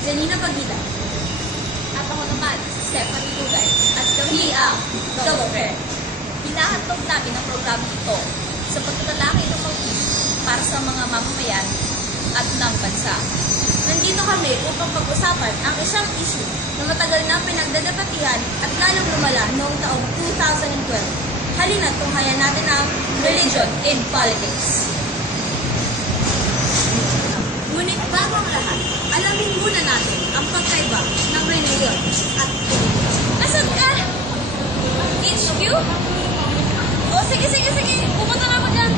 Baguilat. At ako naman, si Stephanie Ugay. At kami ang Double Fair. Hinahandog namin ang programa ito sa pagtatalakay ng mga isyu para sa mga mamamayan at ng bansa. Nandito kami upang pag-usapan ang isang issue na matagal na pinagdadebatihan at lalong lumala noong taong 2012. Halina't tunghayan natin ang Religion in Politics. Ngunit bago ang lahat, alamin muna natin ang pagkaiba ng reliyon at politika. Nasaan ka? HQ? O sige. Pupunta na ako dyan.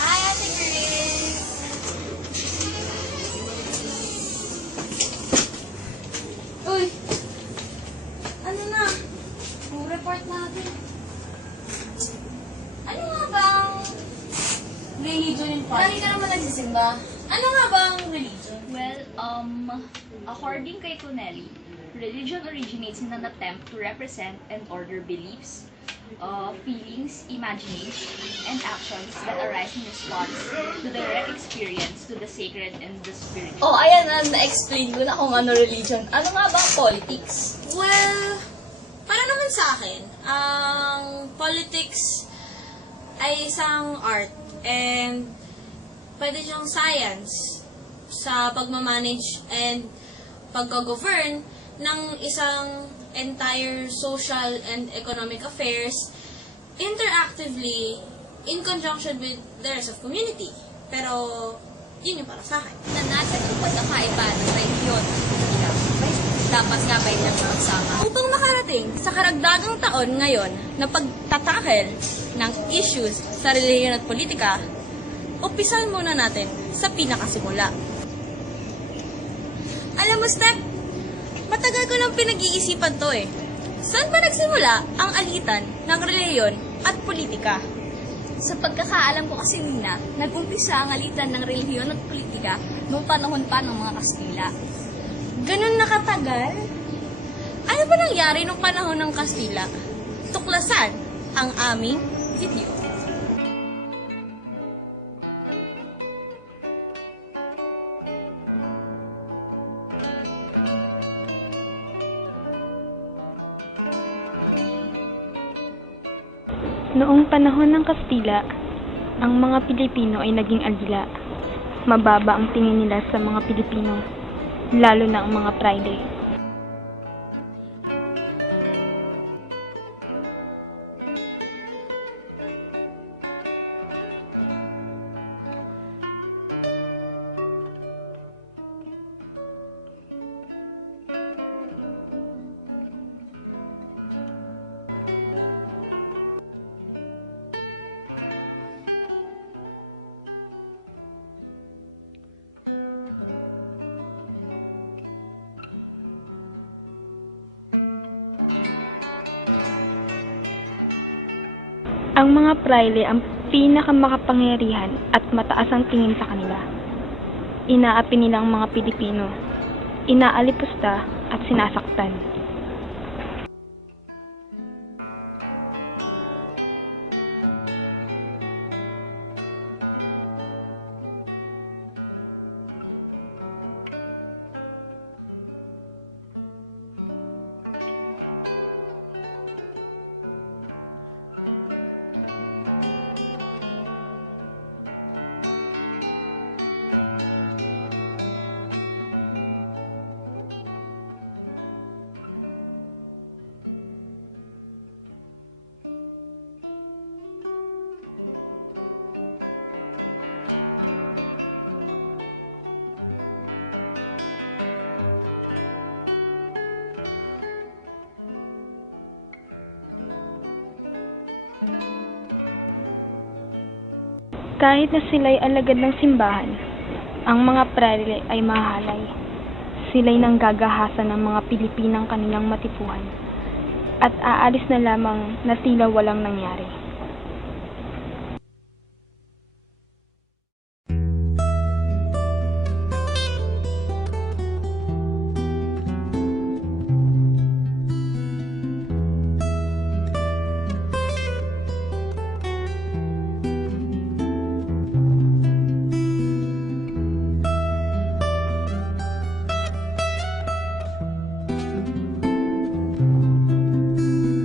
Hi, Ate Grace. Uy! Ano na? Report natin. Ano nga bang Religion in Lagi politics. ka naman nagsisimba. Ano nga bang religion? Well, according kay Tonelli, religion originates in an attempt to represent and order beliefs, feelings, imagination, and actions that arise in response to the direct experience to the sacred and the spiritual. Oh, ayan na, na-explain ko na kung ano religion. Ano nga ba ang politics? Well, para naman sa akin, ang politics ay isang art and pwede siyang science sa pagmamanage and paggo-govern ng isang entire social and economic affairs interactively in conjunction with the rest of community. Pero, yun yung para sa akin. Na natin ang pagkakaiba ng religion. Dapat nga ba yung nagsama? Upang makarating sa karagdagang taon ngayon na pagtatakel ng issues sa relihiyon at politika, umpisan muna natin sa pinakasimula. Alam mo, Steph, matagal ko nang pinag-iisipan to eh. Saan ba nagsimula ang alitan ng relihiyon at politika? Sa pagkakaalam ko kasi, Nina, nag-umpisa ang alitan ng relihiyon at politika noong panahon pa ng mga Kastila. Ganun nakatagal? Ano ba nangyari nung panahon ng Kastila? Tuklasan ang aming video. Noong panahon ng Kastila, ang mga Pilipino ay naging alila. Mababa ang tingin nila sa mga Pilipino, lalo na ang mga Friday. Ang mga praile ang pinakamakapangyarihan at mataas ang tingin sa kanila. Inaapi nila ang mga Pilipino, inaalipusta at sinasaktan. Kahit na sila'y alagad ng simbahan, ang mga praile ay mahalay. Sila'y nanggagahasan ng mga Pilipinang kanilang matipuhan at aalis na lamang na tila walang nangyari.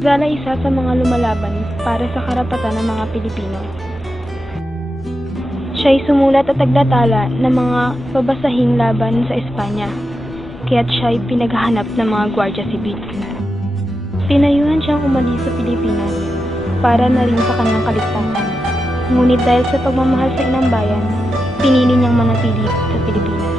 Rizal ay isa sa mga lumalaban para sa karapatan ng mga Pilipino. Siya'y sumulat at naglatala ng mga babasahing laban sa Espanya, kaya't siya'y pinaghahanap ng mga Gwardiya Sibil. Pinayuhan siyang umalis sa Pilipinas para na rin sa kanyang kaligtasan. Ngunit dahil sa pagmamahal sa inang bayan, pinili niyang manatili sa Pilipinas.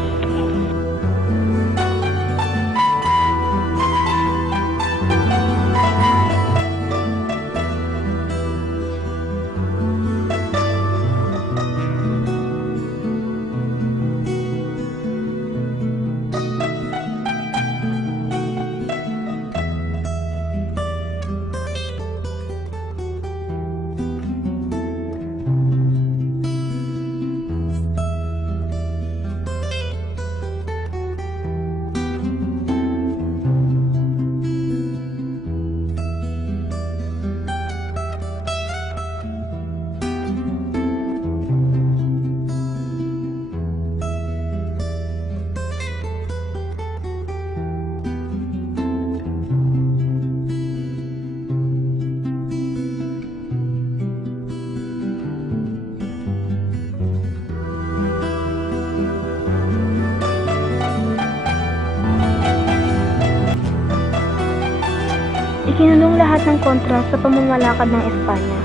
Isinulong lahat ng kontra sa pamamalakad ng Espanya.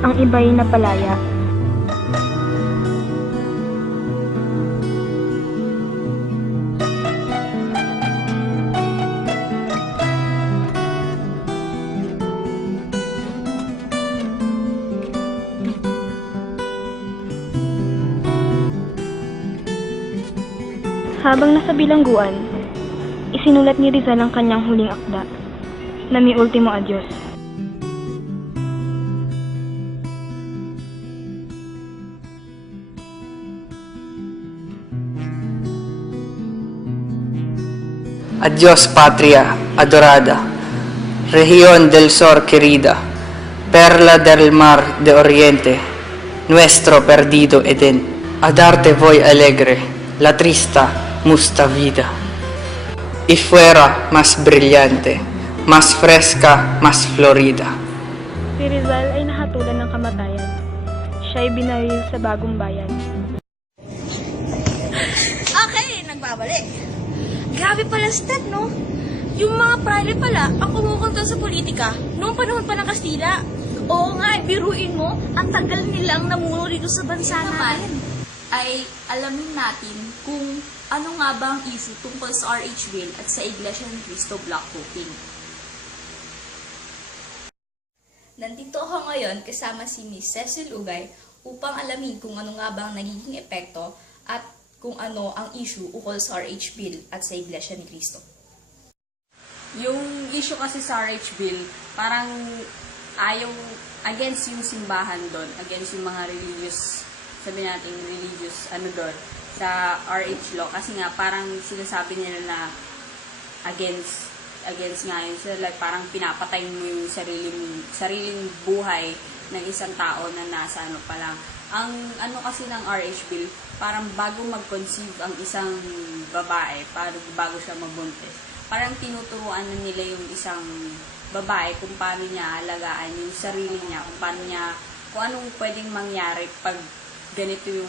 Ang iba'y napalaya. Habang nasa bilangguan, isinulat ni Rizal ang kanyang huling akda, na Mi Ultimo Adios. Adiós patria adorada, región del sur querida, perla del mar de oriente, nuestro perdido Edén. A darte voy alegre, la trista musta vida. Y fuera más brillante, más fresca, más florida. Si Rizal ay nahatulan ng kamatayan. Siya ay binaril sa Bagong Bayan. Okay, nagbabalik. Grabe pala step, no? Yung mga private pala ang kumukontrol sa politika noong panahon pa ng Kastila. Oo nga, biruin mo, ang tagal nilang namuno dito sa bansa natin. Ay alamin natin kung ano nga ba ang issue tungkol sa RH Bill at sa Iglesia ni Cristo block voting. Nandito ako ngayon kasama si Miss Cecil Ugay upang alamin kung ano nga ba ang nagiging epekto at kung ano ang issue ukol sa RH Bill at sa Iglesia ni Cristo. Yung issue kasi sa RH Bill, parang ayaw against yung simbahan doon, against yung mga religious, sabi natin religious, doon, sa RH law. Kasi nga, parang sinasabi nila na against nga yun. So, like, parang pinapatay mo yung sariling buhay ng isang tao na nasa pa lang. Ang kasi ng RH Bill, parang bago mag-conceive ang isang babae, bago siya mabuntis, parang tinuturuan na nila yung isang babae kung paano niya alagaan yung sarili niya, kung anong pwedeng mangyari pag ganito yung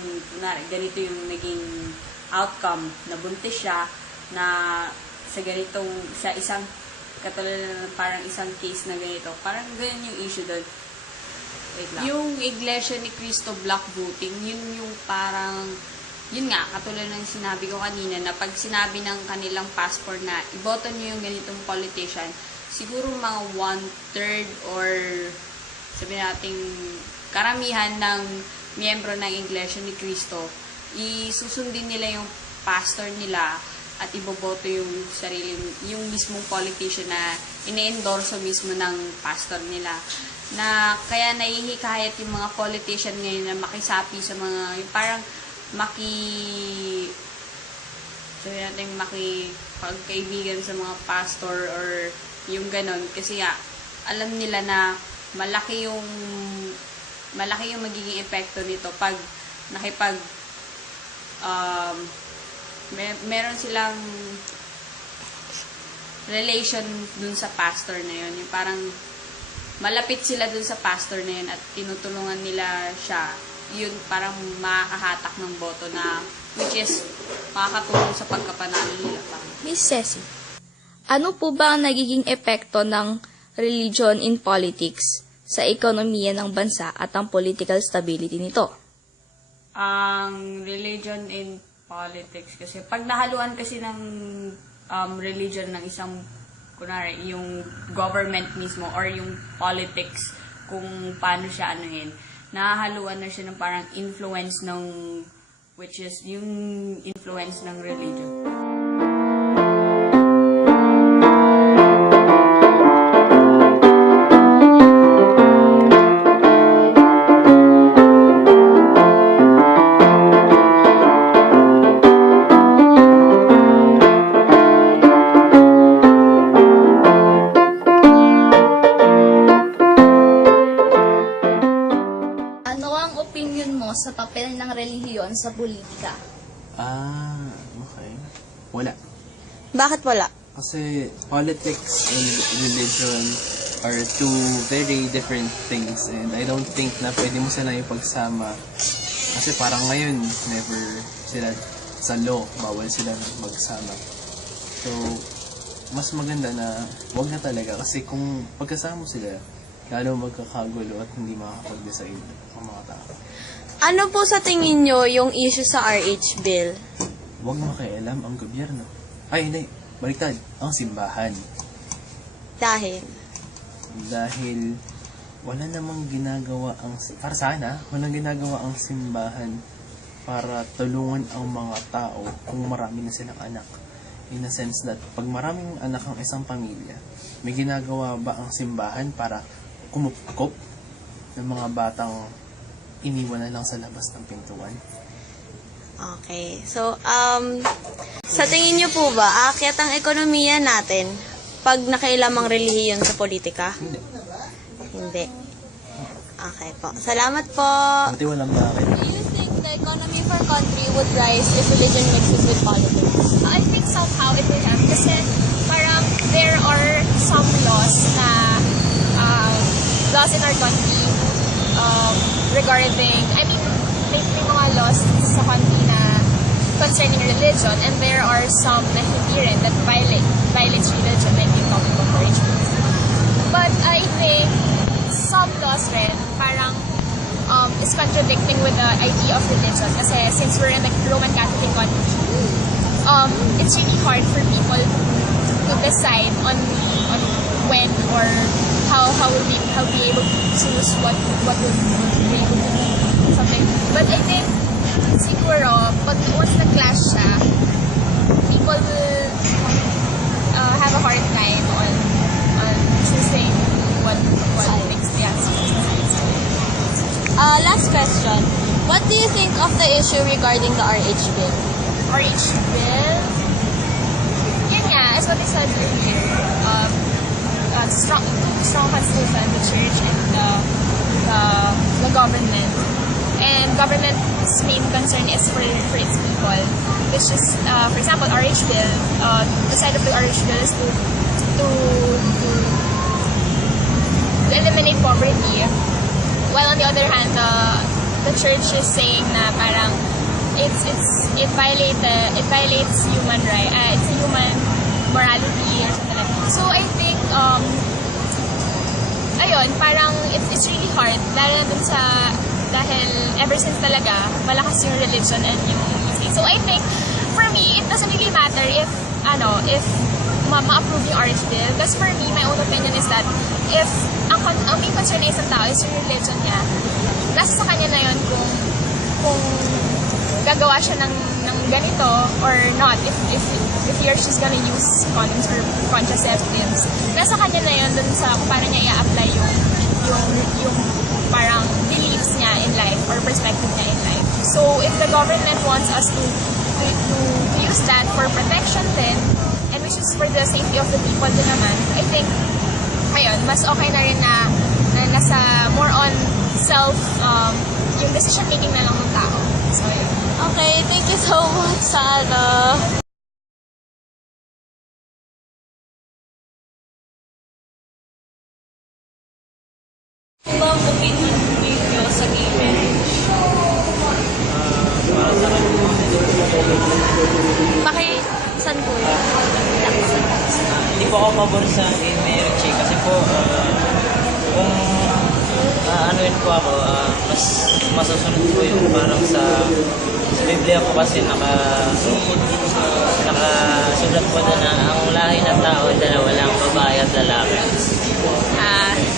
naging outcome, nabuntis siya, na sa isang katulad na parang isang case na ganito, parang ganyan yung issue doon. Wait lang. Yung Iglesia ni Cristo block voting, yung parang, yun nga, katulad ng sinabi ko kanina, na pag sinabi ng kanilang passport na iboto niyo yung ganitong politician, siguro mga 1/3 or sabi nating karamihan ng miyembro ng Iglesia ni Cristo, isusundin nila yung pastor nila at iboboto yung mismong politician na ine-endorso mismo ng pastor nila. Na kaya nahihikayat yung mga politician ngayon na makisapi sa mga, yung parang makipagkaibigan sa mga pastor or yung ganon. Kasi alam nila na malaki yung magiging epekto nito pag meron silang relation dun sa pastor na yun. Yung parang malapit sila dun sa pastor na yun at tinutulungan nila siya, yun parang makakahatak ng boto na which is makakatulong sa pagkapanalo nila. Miss Ceci, ano po ba ang nagiging epekto ng religion in politics sa ekonomiya ng bansa at ang political stability nito? Ang religion in politics kasi pag nahaluan kasi ng religion ng isang kunwari yung government mismo or yung politics kung paano siya anuhin, nahahaluan na siya ng parang influence ng which is yung influence ng religion. Ano ang opinion mo sa papel ng relihiyon sa politika? Okay. Wala. Bakit wala? Kasi politics and religion are two very different things and I don't think na pwede mo sila ipagsama. Kasi parang ngayon, never sila sa law, bawal silang magsama. So, mas maganda na wag na talaga kasi kung pagkasama sila, lalo magkakagulo at hindi makakapag-decide ang mga tao. Ano po sa tingin nyo yung issue sa RH bill? Huwag makialam ang gobyerno. Ay, hindi. Baliktad. Ang simbahan. Dahil? Dahil wala namang ginagawa ang... Para sana, walang ginagawa ang simbahan para tulungan ang mga tao kung marami na silang anak. In a sense that, pag maraming anak ang isang pamilya, may ginagawa ba ang simbahan para kumupkop ng mga batang iniwan na lang sa labas ng pintuan? Okay. So, sa tingin nyo po ba, aakyat ang ekonomiya natin pag nakailamang relihiyon sa politika? Hindi. Hindi. Okay po. Salamat po. Buti walang bakit. Do you think the economy of our country would rise if religion mixes with politics? I think somehow it will help kasi parang there are some laws na laws in our country regarding, may mga laws sa country na concerning religion and there are some na hindi rin that violates religion like yung topic of marriage. But I think some laws rin parang is contradicting with the idea of religion kasi since we're in the Roman Catholic country, it's really hard for people to decide on when or how will be able to choose what would be able to do something. But I think siguro pag once na-clash siya, people will have a hard time on choosing what makes the answer. Last question. What do you think of the issue regarding the RH bill? RH bill, yun nga, as what I said earlier, strong constitution, the church and the government. And government's main concern is for its people. Which is, for example, RH bill, the side of the RH bill is to eliminate poverty. While on the other hand, the church is saying na parang it violates human right, it's human morality or something like that. So I think ayun, parang it's really hard lalo na dun sa dahil ever since talaga malakas yung religion and yung faith. So I think for me it doesn't really matter if ma-approve yung RH bill because for me my own opinion is that if ang main concern na isang tao is yung religion niya, nasa sa kanya na yun kung gagawa siya ng ganito or not, if he or she's gonna use condoms or contraceptives, nasa kanya na yun dun sa kung paano niya i-apply yung parang beliefs niya in life or perspective niya in life. So if the government wants us to use that for protection then, and which is for the safety of the people din naman, I think ayun, mas okay na rin na nasa more on self, yung decision making na lang ng tao. So, yun. Okay, thank you so much sa Ano ba ang opinion ninyo sa gay marriage? Saan po yun? Hindi po ako pabor sa gay marriage kasi po kung anuin po ako, mas masusunod po yung parang sa Biblia po kasi nakasulat po doon na ang lahi ng tao ay dalawa lang, babae at lalaki.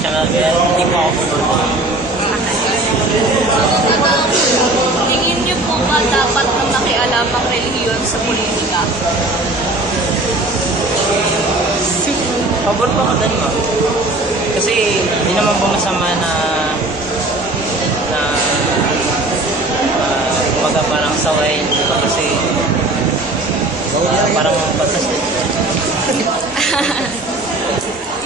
Tsaka hindi po ako pabor. Tingin niyo po ba dapat na makialam ang relihiyon sa politika? Pabor po ako doon, ma'am. Kasi hindi naman po masama na kumbaga parang sawayin, di ba? Kasi parang batas din.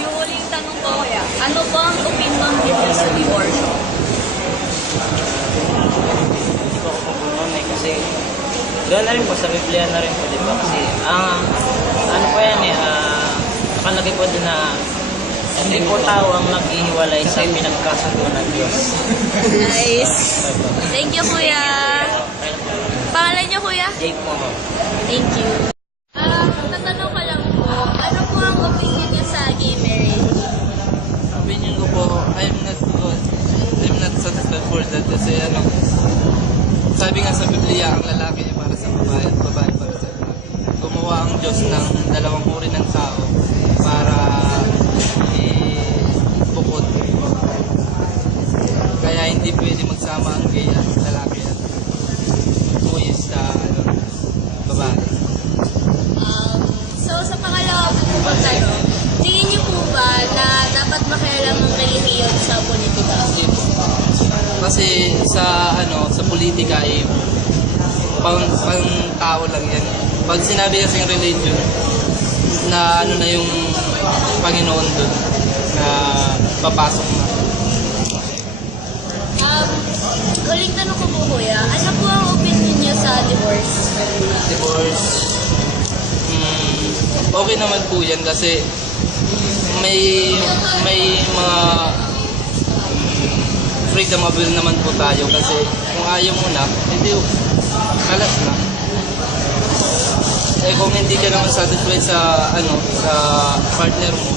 Yung huling tanong ko kaya, ano ba ang opinion niyo sa divorce? Hindi ko ako pabor kasi doon na rin po, sa Biblia na rin po, di ba? Kasi ano po yan nakalagay po doon na hindi po tao ang naghihiwalay sa pinagkasundo ng Diyos. Nice. Thank you, kuya. Pangalan niyo, kuya? Jake po, ma'am. Thank you. Tatanong ko lang po, ano po ang opinion niyo sa gay marriage? Opinion ko po, I'm not satisfied for that kasi sabi nga sa Biblia, ang lalaki ay para sa babae at babae para sa lalaki. Gumawa ang Diyos ng dalawang uri ng tao para bukod. Kaya hindi pwede magsama ang gay at lalaki at tuyis sa babae. So, sa pangalawa po ba tayo, tingin niyo po ba na dapat makialam ang relihiyon sa politika? Kasi sa politika ay pang tao lang yan. Pag sinabi kasi yung religion na na yung Panginoon doon na papasok na. Huling tanong ko po, kuya, ano po ang opinion niyo sa divorce? Divorce, okay naman po yan kasi may mga freedom of will naman po tayo kasi kung ayaw mo na, hindi kalas na. Eh kung hindi ka naman satisfied sa sa partner mo,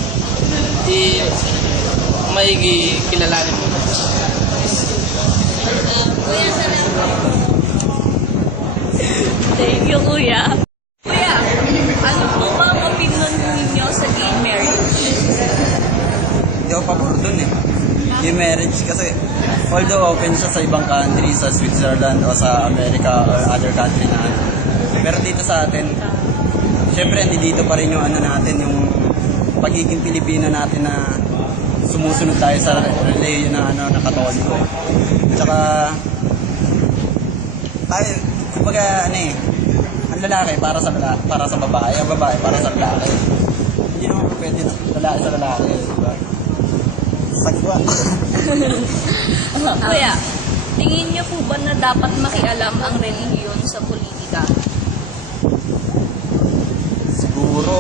may kilalanin mo. Kuya, salamat. Thank you, kuya. Kuya, ano po ba ang opinion ninyo sa gay marriage? Hindi ako pabor dun Gay marriage kasi although open siya sa ibang country, sa Switzerland o sa America or other country na pero dito sa atin, syempre hindi dito pa rin yung natin, yung pagiging Pilipino natin na sumusunod tayo sa religion na Katoliko. Tsaka tayo, kumbaga ang lalaki para sa babae, ang babae para sa lalaki. Hindi naman pwede lalaki sa lalaki, diba? Sagwa. Kuya, tingin niyo po ba na dapat makialam ang relihiyon sa politika? Siguro,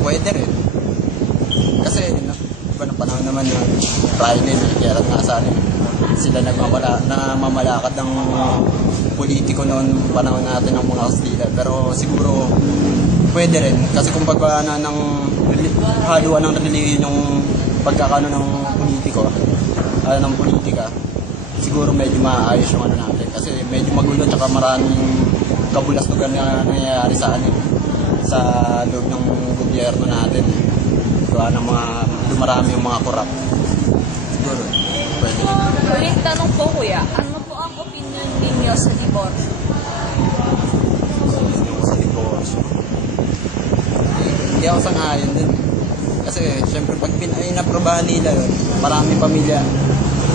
pwede rin. Kasi, iba na panahon naman na Friday, kaya nga sila namamalakad ng politiko noon panahon natin ng mga Kastila. Pero siguro, pwede rin. Kasi kung pagkakaano ng haluan ng relihiyon yung pagkakaano ng politiko, ng politika, siguro medyo maayos yung natin. Kasi medyo magulo at maraming kabulastugan na nangyayari sa loob ng gobyerno natin. Gawa ng dumarami yung mga korap. Siguro, pwede rin. Huling tanong po, kuya, ano po ang opinion ninyo sa divorce? Sa divorce, hindi ako sang-ayon din. Kasi, syempre, pag inaprobahan nila yun, maraming pamilya.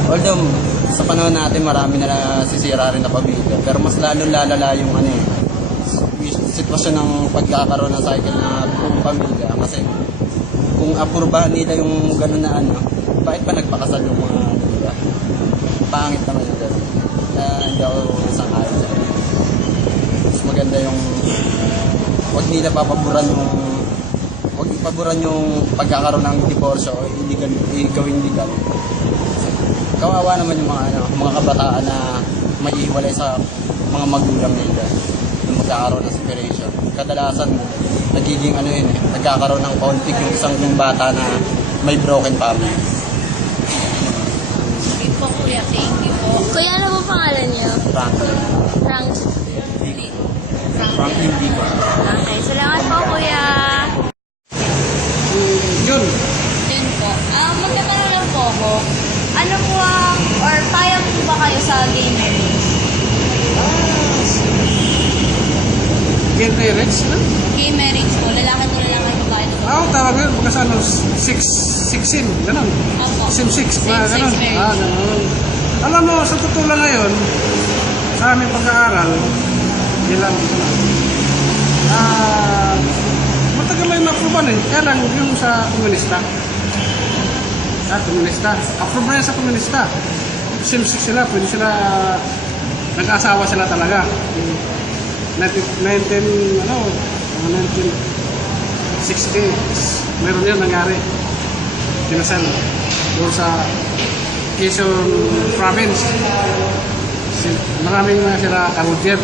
Although, sa panahon natin, marami na nasisira rin na pamilya. Pero mas lalong lalala yung sitwasyon ng pagkakaroon ng cycle na buong pamilya. Kasi, kung aprobahan nila yung gano'n na bakit pa nagpakasal yung mga, diba? Pangit naman yung gano'n. Kaya hindi ako sang-ayon sa kanila. Mas maganda yung, huwag nila papaboran yung pagkakaroon ng diborsyo o gawing legal. kawawa naman yung mga kabataan na maiiwalay sa mga magulang nila na magkakaroon ng separation. Kadalasan, nagiging nagkakaroon ng conflict yung isang bata na may broken family. Sige po, kuya. Thank you po. Kuya, ano po pangalan niyo? Franklin. Frank. Franklin Dico. Okay, salamat po, kuya. Yun. Yun po. Magkatanong lang po ako. Ano po or payag po ba kayo sa gay marriage? Gay marriage, no? Gay marriage po, lalaki to lalaki, babae to babae. Tawag yun, pagkas six-sim, gano'n. Opo. Sim-six, mga Same-sex gano'n. marriage. Gano'n. Alam mo, sa totoo lang ngayon, sa aming pag-aaral, ilan, matagal na yung na-approvean eh. Kaya lang yung sa komunista. Approve na yan sa komunista. Sim-six sila, pwede sila, nag-asawa sila talaga. 1960, meron yan nangyari. Kinasal doon sa Quezon Province. Maraming mga sila karudyer.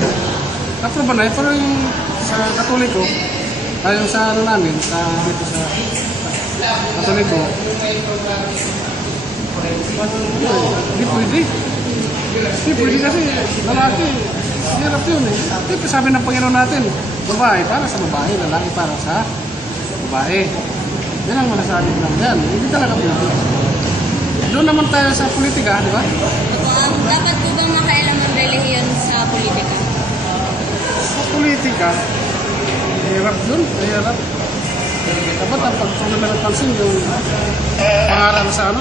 Approve na yun, pero yung sa Katoliko, yung sa namin, dito sa Katoliko, hindi pwede. Hindi pwede kasi lalaki. Hirap yun eh. Ito sabi ng Panginoon natin, babae para sa babae, lalaki para sa babae. Yan ang manasabi lang yan. Hindi talaga pwede. Doon naman tayo sa politika, di ba? Dapat po bang makailang ang relihiyon sa politika? Sa politika, hirap yun. Hirap. Dapat ang pagpapalala ng pansin yung pangaral sa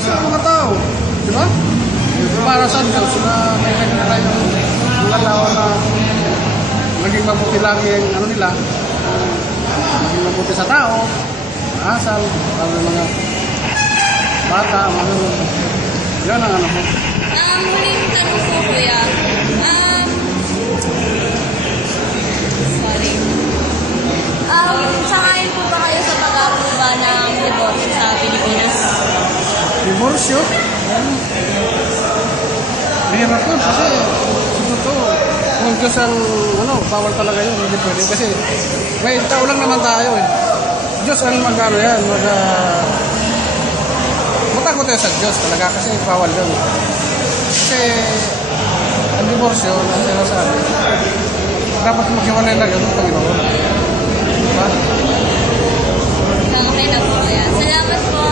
sa mga tao. Di ba? Para sa Diyos na may kanya tayong mga tao na maging mabuti lagi ang nila. Maging mabuti sa tao, asal, para mga bata, mga yan ang po. Huling tanong po, kuya. Sorry. Sangayon po ba kayo sa pag-aproba ng divorce sa Pilipinas? Divorce yun? Mahirap yun kasi totoo. Kung Diyos ang bawal talaga yun, hindi pwede. Kasi may tao lang naman tayo eh. Diyos ang mag-ano yan, matakot tayo sa Diyos talaga kasi bawal yun. Kasi ang divorce yun, ang sinasabi, dapat maghiwalay lang yun ng Panginoon. Diba? Okay na po, kuya. Salamat po.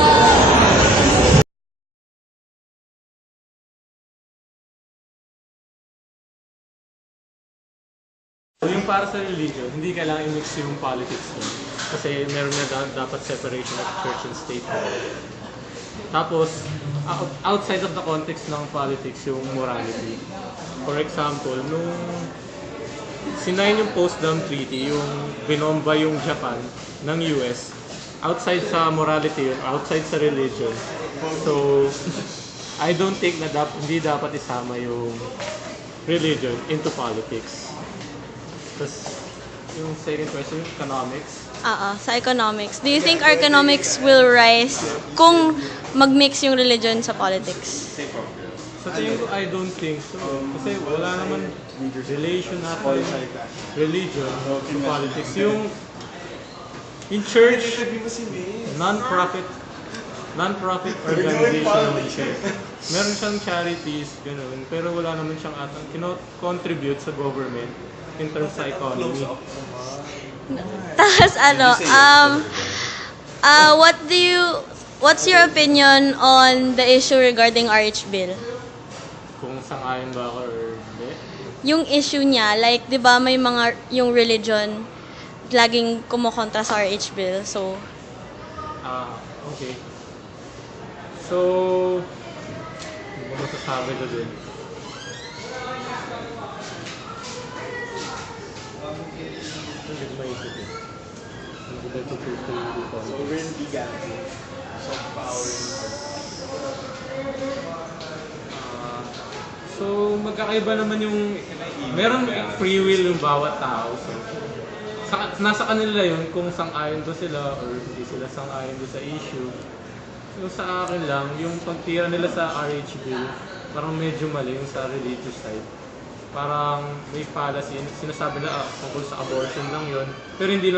Yung para sa religion, hindi kailangan i-mix yung politics doon. Kasi meron na dapat separation of church and state. Tapos, outside of the context ng politics, yung morality. For example, nung sinayin yung Potsdam Treaty, yung binomba yung Japan ng US, outside sa morality yun, outside sa religion. So, I don't think na hindi dapat isama yung religion into politics. Tapos, yung second question, economics. Sa economics. Do you think our economics will rise kung mag-mix yung religion sa politics? Sa tingin ko, I don't think so. Kasi wala naman relation natin religion to politics. Yung in church, non-profit organization naman siya. Meron siyang charities, gano'n, pero wala naman siyang contribute sa government in terms sa economy. Tapos what's your opinion on the issue regarding RH bill? Kung sang-ayon ba ako or hindi? Yung issue niya, like, di ba may mga, yung religion, laging kumukontra sa RH bill, so... Okay. So, ano ba masasabi ko din? Hindi ko maisip eh. Hindi ko ba ito dito? Sovereignty guarantee. Soft power. So, magkakaiba naman yung... Meron free will yung bawat tao. So, nasa kanila yun kung sang-ayon ba sila or hindi sila sang-ayon ba sa issue. So sa akin lang, yung pagtira nila sa RH bill, parang medyo mali yung sa religious side. Parang may policy, sinasabi na tungkol sa abortion lang yon. Pero hindi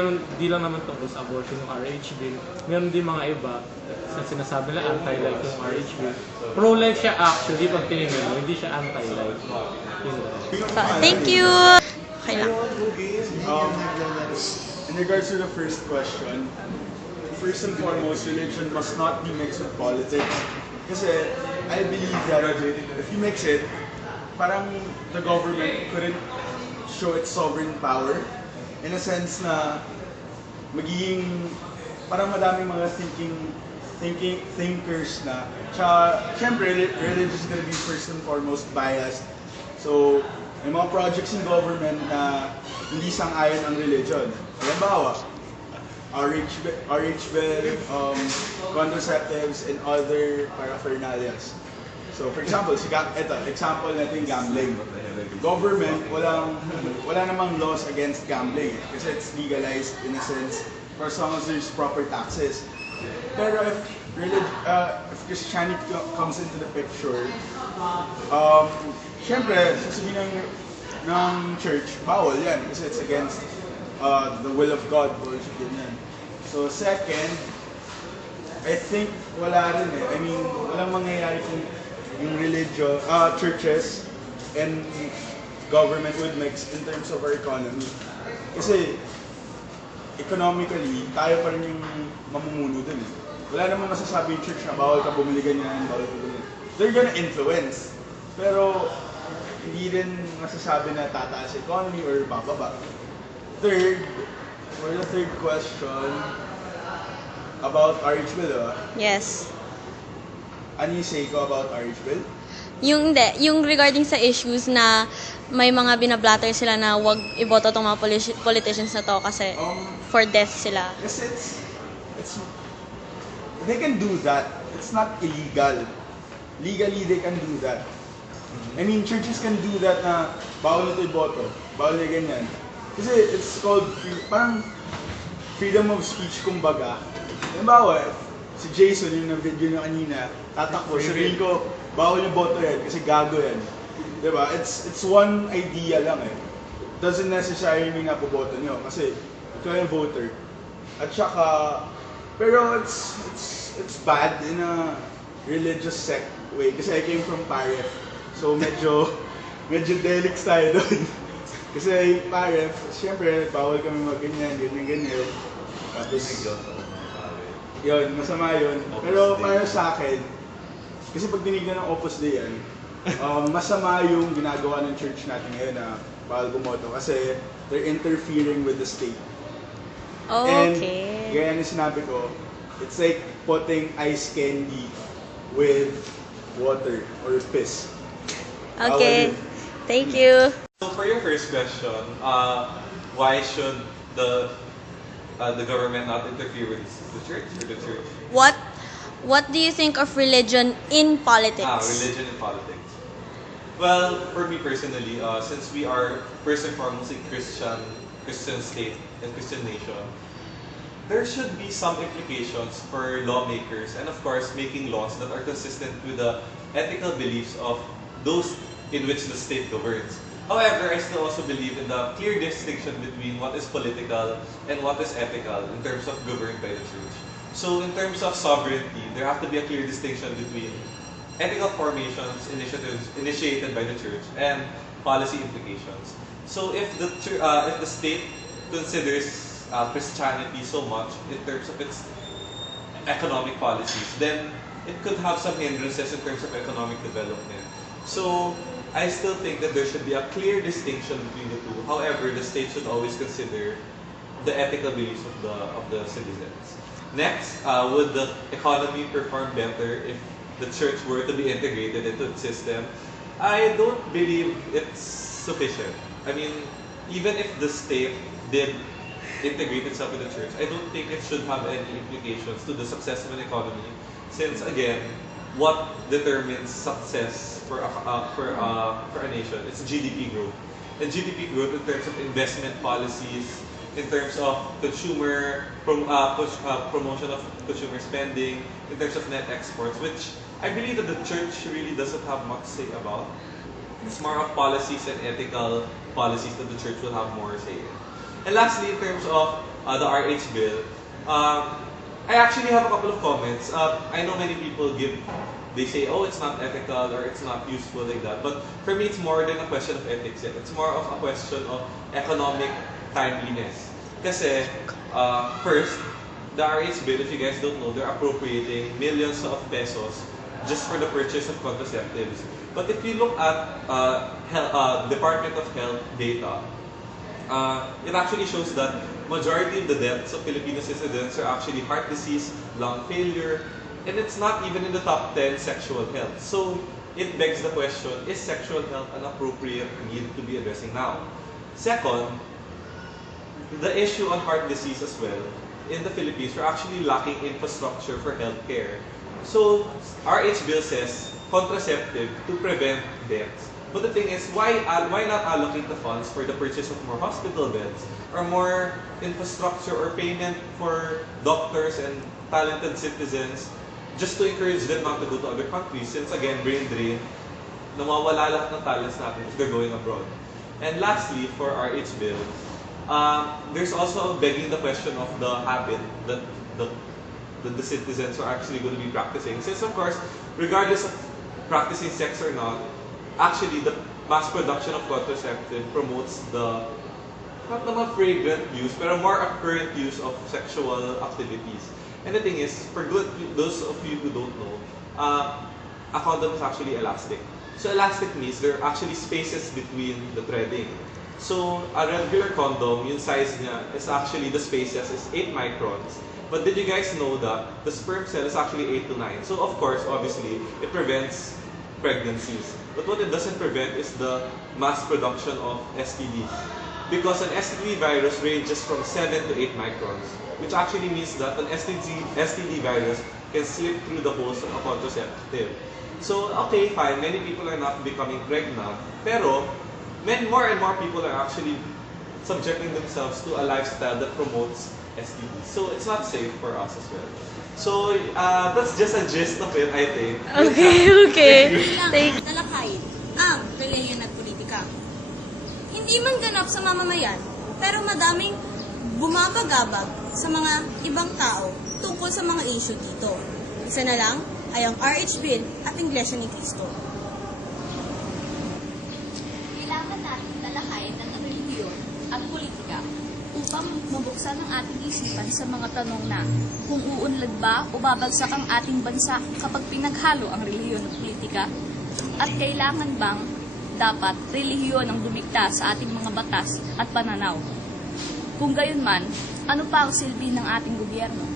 lang naman tungkol sa abortion yung RH bill. Meron din mga iba na sinasabi na anti-life yung RH bill. Pro-life siya actually pag tinignan mo, hindi siya anti-life. Yun lang. Thank you! Okay lang. In regards to the first question, first and foremost, religion must not be mixed with politics. Kasi I believe that if you mix it, parang the government couldn't show its sovereign power in a sense na magiging parang madaming mga thinkers na. Tsaka, syempre, religion is gonna be first and foremost biased. So, may mga projects in government na hindi sang-ayon ang religion. Halimbawa, RH bill, contraceptives, and other paraphernalias. So, for example, example natin gambling. Government, wala namang laws against gambling kasi it's legalized in a sense for as long as there's proper taxes. Pero if Christianity comes into the picture, syempre, sasabihin ng church, bawal yan kasi it's against the will of God, bullshit ganyan. So, second, I think wala rin eh. I mean, walang mangyayari kung yung churches and government would mix in terms of our economy. Kasi, economically, tayo pa rin yung mamumuno dun eh. Wala namang masasabi yung church na bawal ka bumili ganyan, bawal ka bumili. They're gonna influence. Pero, hindi rin masasabi na tataas economy or bababa. Third, for the third question, about RH bill, Yes. Ano yung say ko about RH bill? Yung regarding sa issues na may mga binablatter sila na wag iboto tong mga politicians na to kasi for death sila. Kasi they can do that. It's not illegal. Legally, they can do that. I mean, churches can do that na bawal nito iboto, bawal na ganyan. Kasi it's called, parang freedom of speech kumbaga. Halimbawa, si Jason, yung na-video niya kanina, tatakbo, sabihin ko, bawal yung boto yan kasi gago yan. Diba? It's one idea lang eh. Doesn't necessarily mean na boboto niyo kasi ikaw yung voter. At saka, pero it's bad in a religious sect way kasi I came from Paref. So medyo delix tayo doon. Kasi Paref, syempre, bawal kami mag-ganyan, ganyan. Tapos, yun, masama yun. Pero para sa akin, kasi pag dinignan ng Opus Dei yan, masama yung ginagawa ng church natin ngayon na bawal bumoto kasi they're interfering with the state. Okay. And gaya na sinabi ko, it's like putting ice candy with water or piss. Okay. Thank you. So for your first question, why should the government not interfere with the church or the church? What do you think of religion in politics? Religion in politics. Well, for me personally, since we are first and foremost a Christian state and Christian nation, there should be some implications for lawmakers and of course making laws that are consistent with the ethical beliefs of those in which the state governs. However, I still also believe in the clear distinction between what is political and what is ethical in terms of governed by the church. So in terms of sovereignty, there have to be a clear distinction between ethical formations initiatives initiated by the church and policy implications. So if the state considers Christianity so much in terms of its economic policies, then it could have some hindrances in terms of economic development. So I still think that there should be a clear distinction between the two. However, the state should always consider the ethical beliefs of the citizens. Next, would the economy perform better if the church were to be integrated into the system? I don't believe it's sufficient. I mean, even if the state did integrate itself with the church, I don't think it should have any implications to the success of an economy. Since again, what determines success for a nation? It's GDP growth. And GDP growth in terms of investment policies in terms of promotion of consumer spending, in terms of net exports, which I believe that the church really doesn't have much say about. It's more of policies and ethical policies that the church will have more say in. And lastly, in terms of the RH bill, I actually have a couple of comments. I know many people they say, oh, it's not ethical or it's not useful like that. But for me, it's more than a question of ethics. It's more of a question of economic timeliness. Kasi, first, the RH bill, if you guys don't know, they're appropriating millions of pesos just for the purchase of contraceptives. But if you look at Department of Health data, it actually shows that majority of the deaths of Filipino citizens are actually heart disease, lung failure, and it's not even in the top 10 sexual health. So it begs the question, is sexual health an appropriate need to be addressing now? Second, the issue on heart disease as well, in the Philippines, we're actually lacking infrastructure for healthcare. So RH bill says contraceptive to prevent deaths. But the thing is, why not allocate the funds for the purchase of more hospital beds or more infrastructure or payment for doctors and talented citizens just to encourage them not to go to other countries? Since again, brain drain, nawawala lahat ng talents natin if they're going abroad. And lastly, for RH bill, there's also begging the question of the habit that the citizens are actually going to be practicing. Since of course, regardless of practicing sex or not, actually the mass production of contraceptive promotes the, not naman fragrant use, pero more occurrent use of sexual activities. And the thing is, for those of you who don't know, a condom is actually elastic. So elastic means there are actually spaces between the threading. So a regular condom, yung size niya is actually, the spaces is 8 microns. But did you guys know that the sperm cell is actually 8 to 9? So of course, obviously, it prevents pregnancies. But what it doesn't prevent is the mass production of STDs. Because an STD virus ranges from 7 to 8 microns, which actually means that an STD virus can slip through the holes of a contraceptive. So, okay, fine, many people are not becoming pregnant, pero more and more people are actually subjecting themselves to a lifestyle that promotes STDs. So, it's not safe for us as well. So, that's just a gist of it, I think. Okay. Talakayin ang relihiyon at politika. Hindi man ganap sa mamamayan, pero madaming bumabagabag sa mga ibang tao tungkol sa mga issue dito. Isa na lang ay ang RH Bill at Iglesia ni Cristo. Kailangan natin talakayin ang relihiyon at politika upang mabuksan ang ating isipan sa mga tanong na kung uunlad ba o babagsak ang ating bansa kapag pinaghalo ang relihiyon at politika, at kailangan bang dapat relihiyon ang dumikta sa ating mga batas at pananaw. Kung gayon man, ano pa ang silbi ng ating gobyerno?